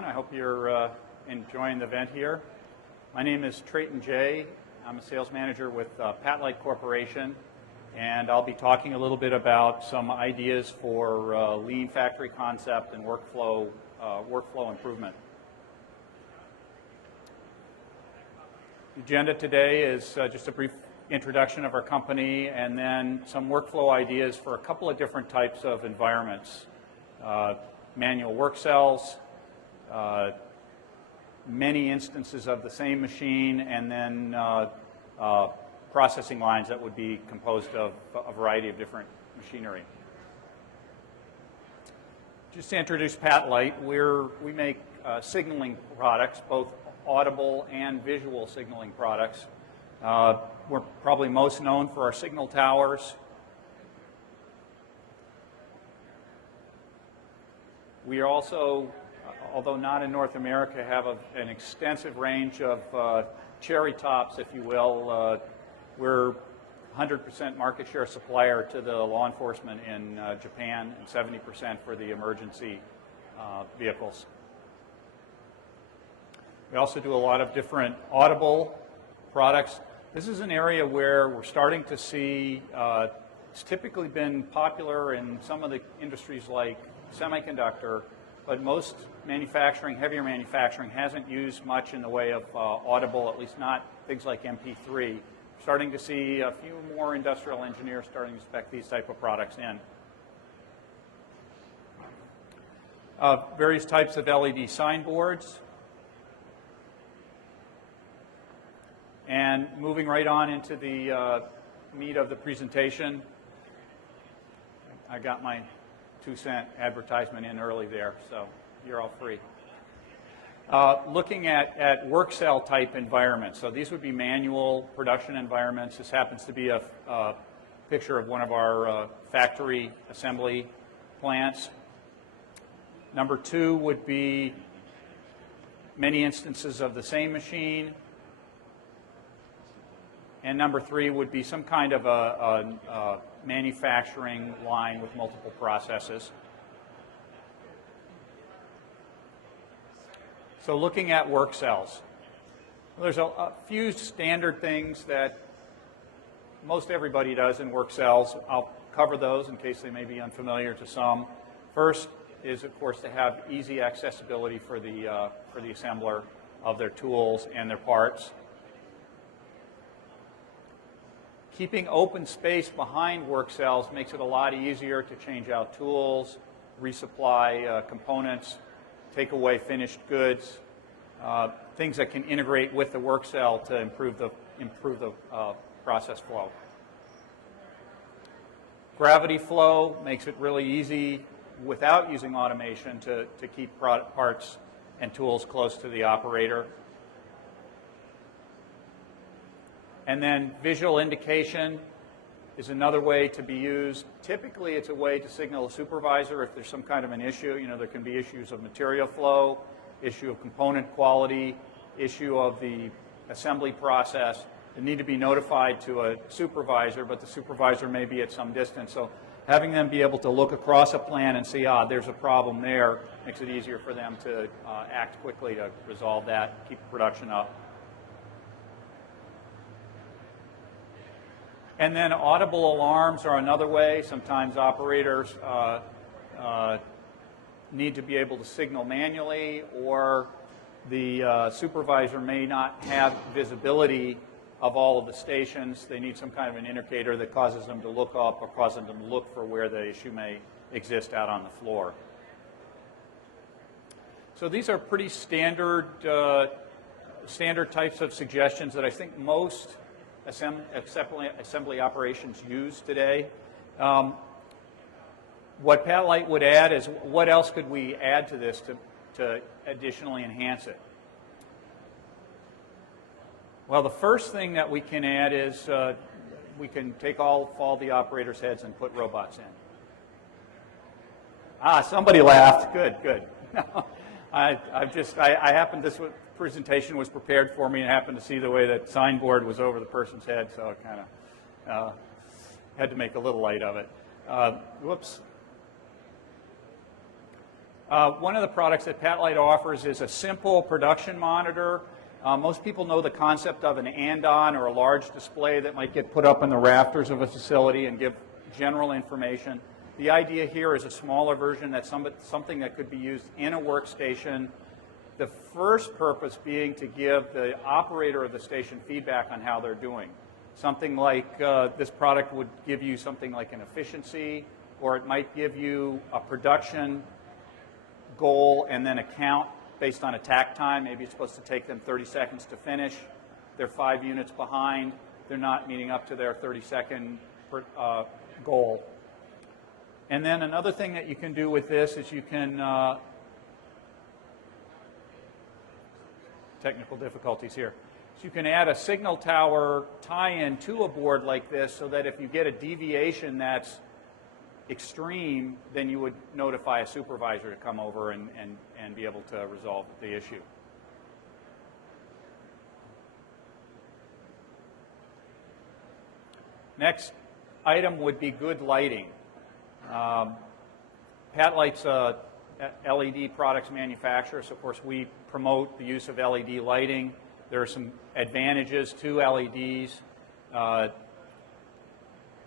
everyone. I hope you're enjoying the event here. My name is Trayton J. I'm a sales manager with Patlite Corporation, and I'll be talking a little bit about some ideas for lean factory concept and workflow improvement. The agenda today is just a brief introduction of our company and then some workflow ideas for a couple of different types of environments. Manual work cells, many instances of the same machine, and then processing lines that would be composed of a variety of different machinery. Just to introduce Patlite, we make signaling products, both audible and visual signaling products. We're probably most known for our signal towers. We also, although not in North America, have an extensive range of cherry tops, if you will. We're 100% market share supplier to the law enforcement in Japan and 70% for the emergency vehicles. We also do a lot of different audible products. This is an area where we're starting to see, it's typically been popular in some of the industries like semiconductor, but most manufacturing, heavier manufacturing, hasn't used much in the way of audible, at least not things like MP3. Starting to see a few more industrial engineers starting to spec these type of products in. Various types of LED signboards. And moving right on into the meat of the presentation, I got my 2-cent advertisement in early there, so you're all free. Looking at work cell type environments. So these would be manual production environments. This happens to be a picture of one of our factory assembly plants. Number 2 would be many instances of the same machine. And number 3 would be some kind of a manufacturing line with multiple processes. So looking at work cells. There's a few standard things that most everybody does in work cells. I'll cover those in case they may be unfamiliar to some. First is, of course, to have easy accessibility for the assembler of their tools and their parts. Keeping open space behind work cells makes it a lot easier to change out tools, resupply components, take away finished goods, things that can integrate with the work cell to improve the process flow. Gravity flow makes it really easy, without using automation, to keep parts and tools close to the operator. And then visual indication is another way to be used. Typically, it's a way to signal a supervisor if there's some kind of an issue. You know, there can be issues of material flow, issue of component quality, issue of the assembly process that need to be notified to a supervisor, but the supervisor may be at some distance. So having them be able to look across a plan and see, there's a problem there, makes it easier for them to act quickly to resolve that, keep production up. And then audible alarms are another way. Sometimes operators need to be able to signal manually, or the supervisor may not have visibility of all of the stations. They need some kind of an indicator that causes them to look up or causes them to look for where the issue may exist out on the floor. So these are pretty standard types of suggestions that I think most assembly operations use today. What Patlite would add is, what else could we add to this to additionally enhance it? Well, the first thing that we can add is we can take all the operators' heads and put robots in. Somebody laughed. Good. I happened, this presentation was prepared for me, and happened to see the way that signboard was over the person's head, so I kind of had to make a little light of it. Whoops. One of the products that Patlite offers is a simple production monitor. Most people know the concept of an andon or a large display that might get put up in the rafters of a facility and give general information. The idea here is a smaller version that's something that could be used in a workstation. The first purpose being to give the operator of the station feedback on how they're doing. Something like this product would give you something like an efficiency, or it might give you a production goal and then a count based on attack time. Maybe it's supposed to take them 30 seconds to finish. They're 5 units behind. They're not meeting up to their 30-second goal. And then another thing that you can do with this is you can, technical difficulties here. So you can add a signal tower tie-in to a board like this so that if you get a deviation that's extreme, then you would notify a supervisor to come over and be able to resolve the issue. Next item would be good lighting. Patlite's a LED products manufacturer, so of course we promote the use of LED lighting. There are some advantages to LEDs.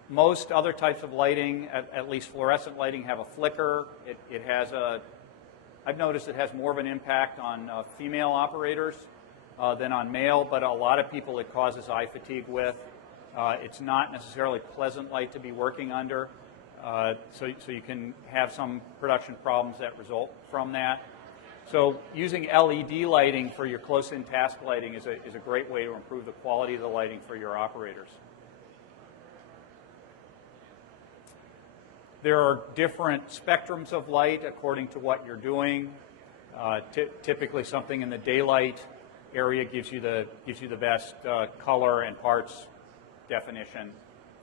Most other types of lighting, at least fluorescent lighting, have a flicker. It has I've noticed it has more of an impact on female operators than on male, but a lot of people it causes eye fatigue with. It's not necessarily pleasant light to be working under, so you can have some production problems that result from that. So using LED lighting for your close-in task lighting is a great way to improve the quality of the lighting for your operators. There are different spectrums of light according to what you're doing. Typically, something in the daylight area gives you the best color and parts definition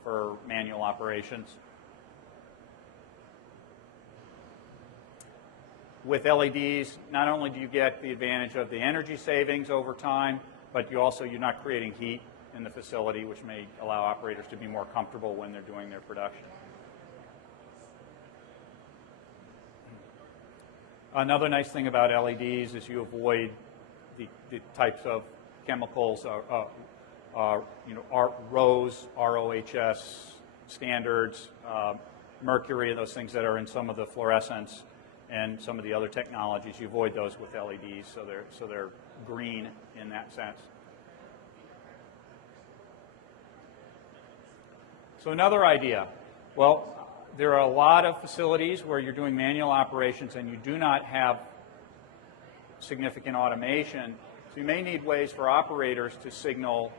for manual operations. With LEDs, not only do you get the advantage of the energy savings over time, but you're not creating heat in the facility, which may allow operators to be more comfortable when they're doing their production. Another nice thing about LEDs is you avoid the types of chemicals, ROHS, ROHS standards, mercury, those things that are in some of the fluorescents and some of the other technologies. You avoid those with LEDs, so they're green in that sense. So another idea. Well, there are a lot of facilities where you're doing manual operations and you do not have significant automation. So you may need ways for operators to signal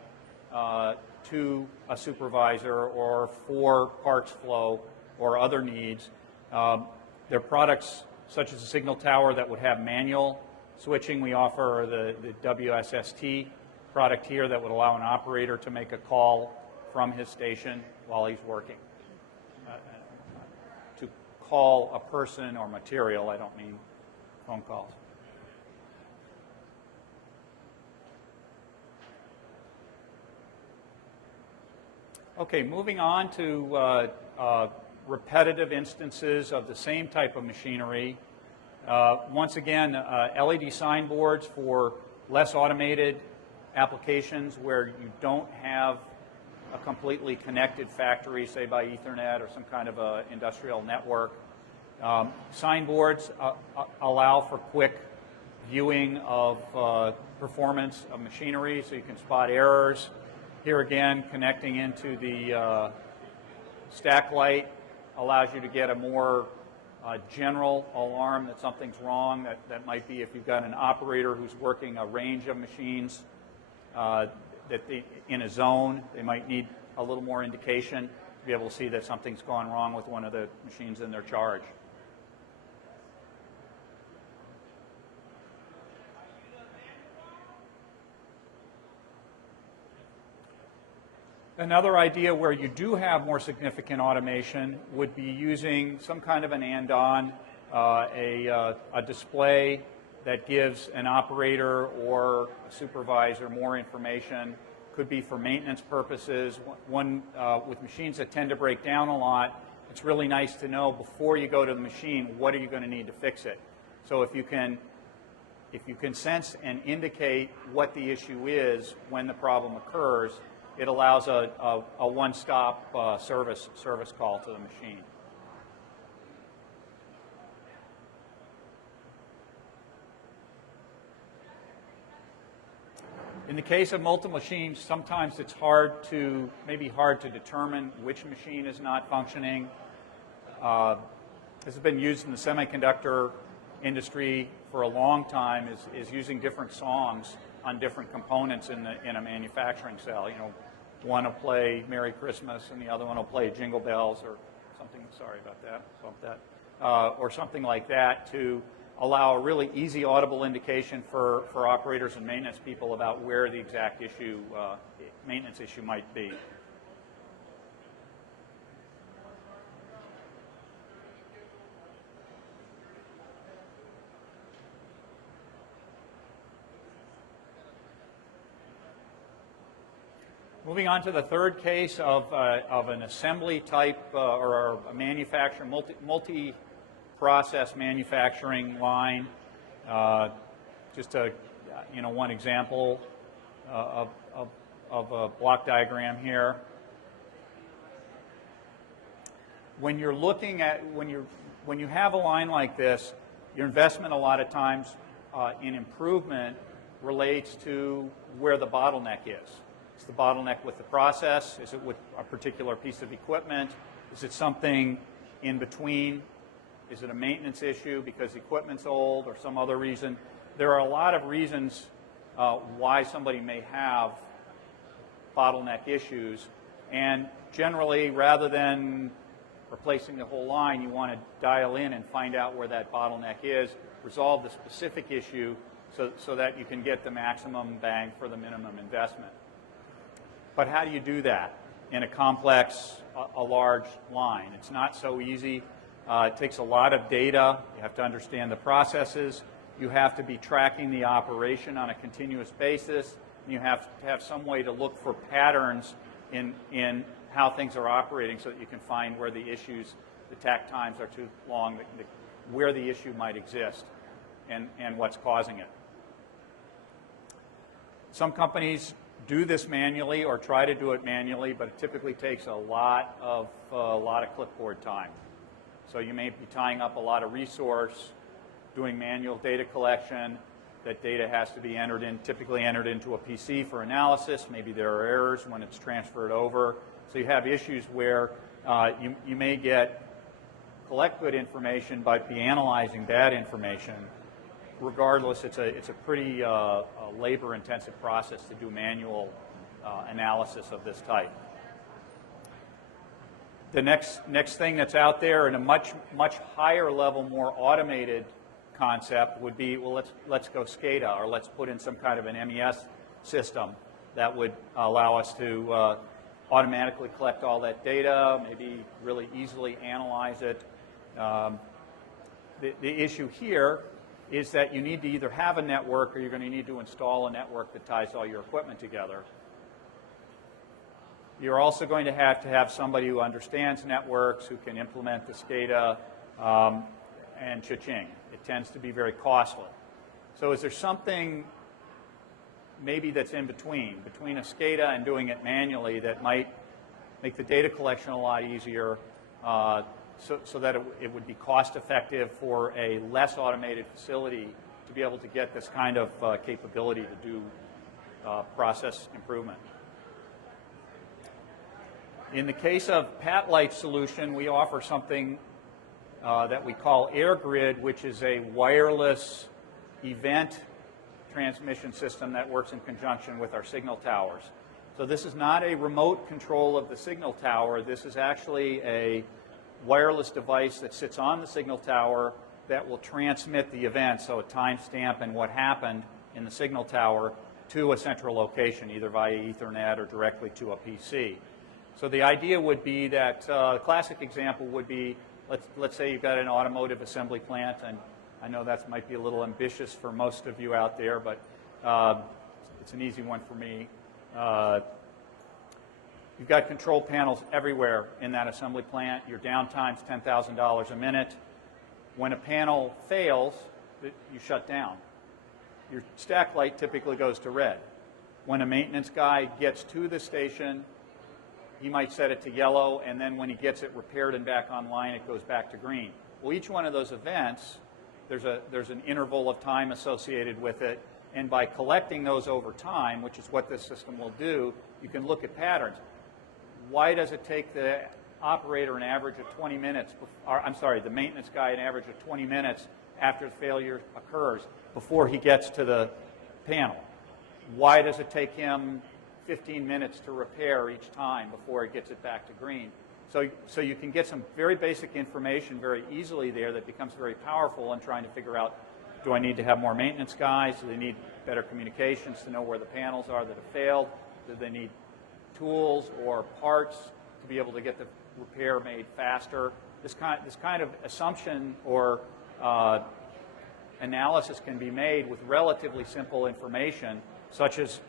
to a supervisor or for parts flow or other needs. There are products such as a signal tower that would have manual switching. We offer the WSST product here that would allow an operator to make a call from his station while he's working. To call a person or material, I don't mean phone calls. Okay, moving on to repetitive instances of the same type of machinery. Once again, LED signboards for less automated applications where you don't have a completely connected factory, say by Ethernet or some kind of a industrial network. Signboards allow for quick viewing of performance of machinery, so you can spot errors. Here again, connecting into the stack light allows you to get a more general alarm that something's wrong. That might be if you've got an operator who's working a range of machines in a zone, they might need a little more indication to be able to see that something's gone wrong with one of the machines in their charge. Another idea where you do have more significant automation would be using some kind of an andon, a display that gives an operator or a supervisor more information. Could be for maintenance purposes. With machines that tend to break down a lot, it's really nice to know before you go to the machine, what are you going to need to fix it? So if you can sense and indicate what the issue is when the problem occurs, it allows a one-stop service call to the machine. In the case of multiple machines, sometimes it's maybe hard to determine which machine is not functioning. This has been used in the semiconductor industry for a long time, is using different songs on different components in a manufacturing cell. You know, one will play Merry Christmas and the other one will play Jingle Bells or something. Sorry about that. Bump that. Or something like that to allow a really easy audible indication for operators and maintenance people about where the exact issue, maintenance issue might be. Moving on to the third case of an assembly type or a manufacturing, multi-process manufacturing line. Just one example of a block diagram here. When you're looking at when you have a line like this, your investment a lot of times in improvement relates to where the bottleneck is. Is the bottleneck with the process? Is it with a particular piece of equipment? Is it something in between? Is it a maintenance issue because the equipment's old or some other reason? There are a lot of reasons why somebody may have bottleneck issues, and generally, rather than replacing the whole line, you want to dial in and find out where that bottleneck is, resolve the specific issue so that you can get the maximum bang for the minimum investment. But how do you do that in a complex, a large line? It's not so easy. It takes a lot of data. You have to understand the processes. You have to be tracking the operation on a continuous basis. You have to have some way to look for patterns in how things are operating so that you can find where the issues, the takt times are too long, where the issue might exist and what's causing it. Some companies do this manually or try to do it manually, but it typically takes a lot of clipboard time. So you may be tying up a lot of resource, doing manual data collection. That data has to be typically entered into a PC for analysis. Maybe there are errors when it's transferred over. So you have issues where you may collect good information but be analyzing bad information. Regardless, it's a pretty labor-intensive process to do manual analysis of this type. The next thing that's out there in a much higher level, more automated concept would be, well, let's go SCADA, or let's put in some kind of an MES system that would allow us to automatically collect all that data, maybe really easily analyze it. The issue here is that you need to either have a network or you're going to need to install a network that ties all your equipment together. You're also going to have somebody who understands networks, who can implement the SCADA, and cha-ching. It tends to be very costly. So is there something maybe that's in between a SCADA and doing it manually that might make the data collection a lot easier, so that it would be cost effective for a less automated facility to be able to get this kind of capability to do process improvement? In the case of Patlite solution, we offer something that we call AirGrid, which is a wireless event transmission system that works in conjunction with our signal towers. So this is not a remote control of the signal tower. This is actually a wireless device that sits on the signal tower that will transmit the event, so a timestamp and what happened in the signal tower, to a central location, either via Ethernet or directly to a PC. So the idea would be that the classic example would be, let's say you've got an automotive assembly plant, and I know that might be a little ambitious for most of you out there, but it's an easy one for me. You've got control panels everywhere in that assembly plant. Your downtime's $10,000 a minute. When a panel fails, you shut down. Your stack light typically goes to red. When a maintenance guy gets to the station, he might set it to yellow, and then when he gets it repaired and back online, it goes back to green. Well, each one of those events, there's an interval of time associated with it, and by collecting those over time, which is what this system will do, you can look at patterns. Why does it take the operator an average of 20 minutes, the maintenance guy an average of 20 minutes after the failure occurs before he gets to the panel? Why does it take him 15 minutes to repair each time before it gets it back to green? So you can get some very basic information very easily there that becomes very powerful in trying to figure out, do I need to have more maintenance guys? Do they need better communications to know where the panels are that have failed? Do they need tools or parts to be able to get the repair made faster? This kind of assumption or analysis can be made with relatively simple information, such as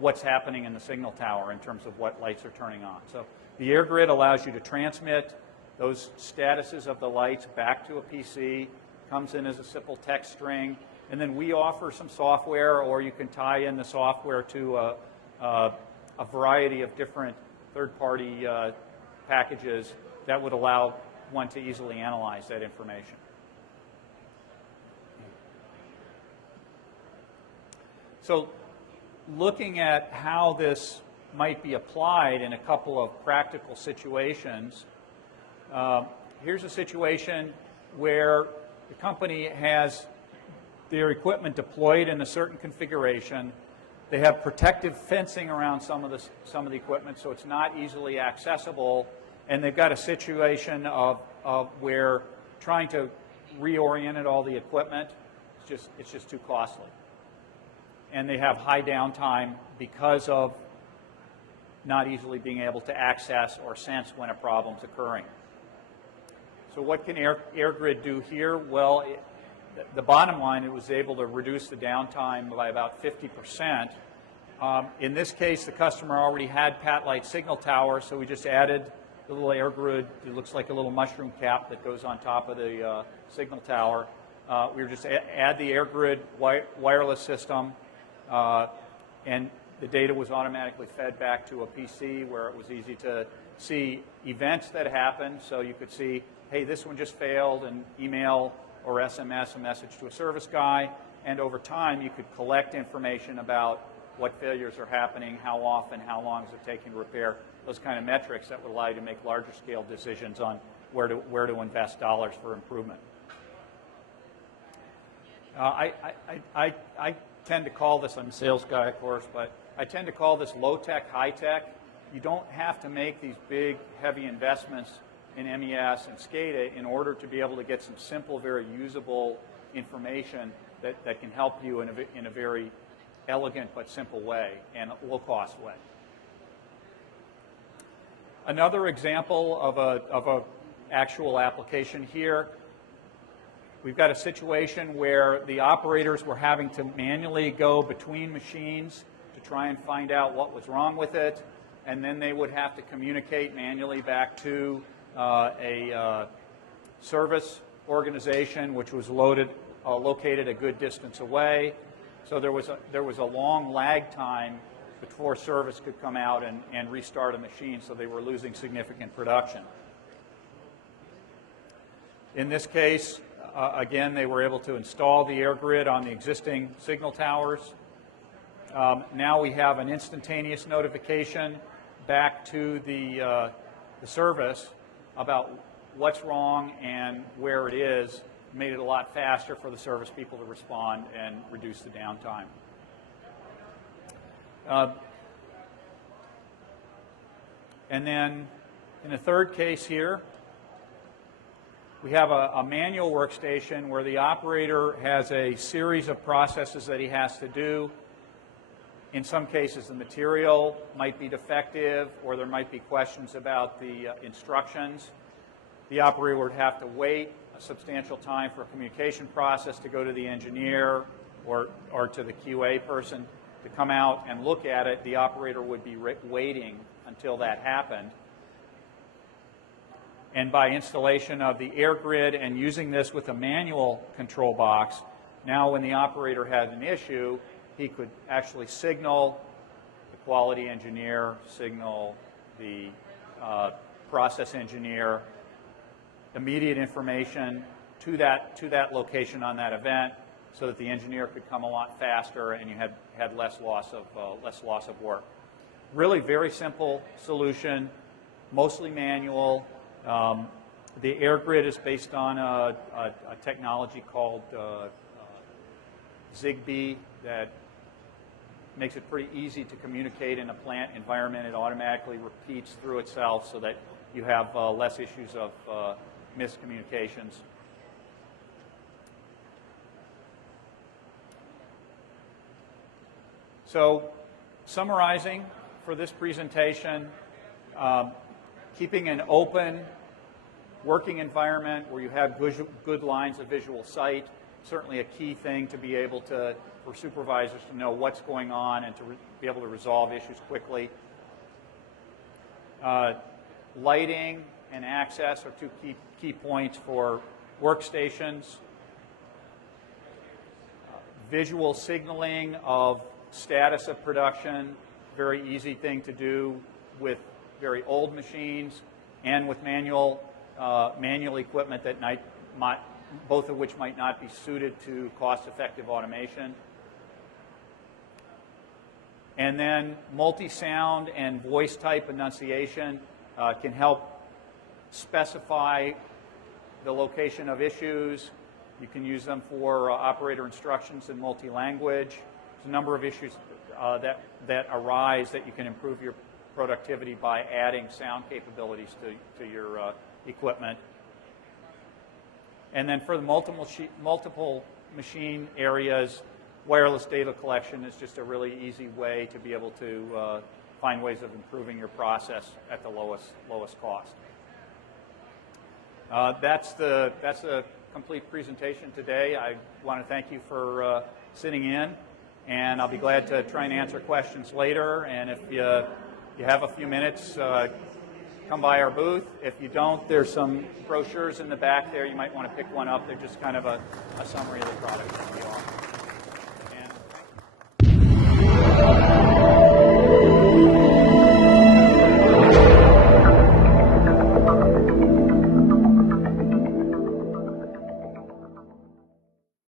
what's happening in the signal tower in terms of what lights are turning on. So the air grid allows you to transmit those statuses of the lights back to a PC, comes in as a simple text string, and then we offer some software, or you can tie in the software to a variety of different third-party packages that would allow one to easily analyze that information. So looking at how this might be applied in a couple of practical situations, here's a situation where the company has their equipment deployed in a certain configuration. They have protective fencing around some of the equipment, so it's not easily accessible. And they've got a situation of where trying to reorient all the equipment, it's just too costly. And they have high downtime because of not easily being able to access or sense when a problem's occurring. So what can AirGrid do here? Well, the bottom line, it was able to reduce the downtime by about 50%. In this case, the customer already had Patlite signal tower, so we just added the little AirGrid. It looks like a little mushroom cap that goes on top of the signal tower. We were just add the AirGrid wireless system, and the data was automatically fed back to a PC where it was easy to see events that happened. So you could see, hey, this one just failed, and email or SMS a message to a service guy. And over time, you could collect information about what failures are happening, how often, how long is it taking to repair, those kind of metrics that would allow you to make larger scale decisions on where to invest dollars for improvement. I tend to call this, I'm a sales guy, of course, but I tend to call this low-tech, high-tech. You don't have to make these big, heavy investments in MES and SCADA in order to be able to get some simple, very usable information that can help you in a very elegant but simple way and low-cost way. Another example of a actual application here, we've got a situation where the operators were having to manually go between machines to try and find out what was wrong with it, and then they would have to communicate manually back to a service organization which was located a good distance away. So there was a long lag time before service could come out and restart a machine, so they were losing significant production. In this case, again, they were able to install the AirGrid on the existing signal towers. Now we have an instantaneous notification back to the service about what's wrong and where it is. Made it a lot faster for the service people to respond and reduce the downtime. And then in the third case here, we have a manual workstation where the operator has a series of processes that he has to do. In some cases, the material might be defective, or there might be questions about the instructions. The operator would have to wait a substantial time for a communication process to go to the engineer or to the QA person to come out and look at it. The operator would be waiting until that happened. And by installation of the AirGrid and using this with a manual control box, Now when the operator had an issue, he could actually signal the quality engineer, signal the process engineer, immediate information to that location on that event, so that the engineer could come a lot faster and you had less loss of work. Really very simple solution, mostly manual. The air grid is based on a technology called Zigbee that makes it pretty easy to communicate in a plant environment. It automatically repeats through itself so that you have less issues of miscommunications. So, summarizing for this presentation, keeping an open working environment where you have good lines of visual sight, certainly a key thing to be able to, for supervisors to know what's going on and to be able to resolve issues quickly. Lighting and access are two key points for workstations. Visual signaling of status of production, very easy thing to do with very old machines and with manual equipment that both of which might not be suited to cost-effective automation. And then multi-sound and voice type enunciation can help specify the location of issues. You can use them for operator instructions in multi-language. There's a number of issues that arise that you can improve your productivity by adding sound capabilities to your equipment. And then for the multiple machine areas, wireless data collection is just a really easy way to be able to find ways of improving your process at the lowest cost. That's a complete presentation today. I want to thank you for sitting in, and I'll be glad to try and answer questions later. And if you have a few minutes, come by our booth. If you don't, there's some brochures in the back there. You might want to pick one up. They're just kind of a summary of the product.